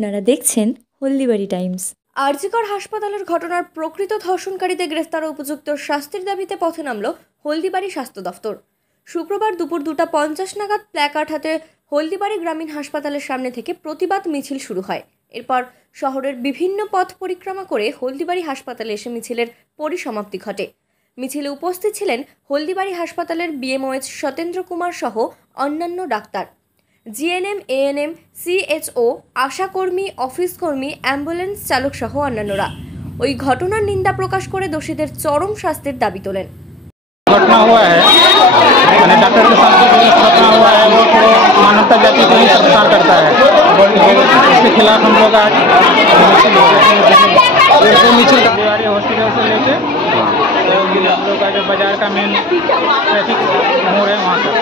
আপনারা দেখছেন হলদিবাড়ি টাইমস। আরজিকর হাসপাতালের ঘটনার প্রকৃত ধর্ষণকারীদের গ্রেফতার ও উপযুক্ত শাস্তির দাবিতে পথে নামল হলদিবাড়ি স্বাস্থ্য দফতর। শুক্রবার দুপুর 2:50 নাগাদ প্ল্যাকার্ড হাতে হলদিবাড়ি গ্রামীণ হাসপাতালের সামনে থেকে প্রতিবাদ মিছিল শুরু হয়। এরপর শহরের বিভিন্ন পথ পরিক্রমা করে হলদিবাড়ি হাসপাতালে এসে মিছিলের পরিসমাপ্তি ঘটে। মিছিলে উপস্থিত ছিলেন হলদিবাড়ি হাসপাতালের বিএমওএইচ সতেন্দ্র কুমার সহ অন্যান্য ডাক্তার, জিএনএম, এএনএম, সিএচও, আশাকর্মী, অফিস কর্মী, অ্যাম্বুলেন্স চালক সহ অন্যান্যরা ওই ঘটনার নিন্দা প্রকাশ করে দোষীদের চরম শাস্তির দাবি তোলেন। घटना हुआ है, मैंने डॉक्टर के साथ जो घटना हुआ है वो मानवता जाति को ही संस्कार करता है। इसके खिलाफ हम लोग आज मिছিল हल्दीबाड़ी हॉस्पिटल से लेके हम लोग का जो बाजार का मेन ट्रैफिक मोड़ है वहाँ तक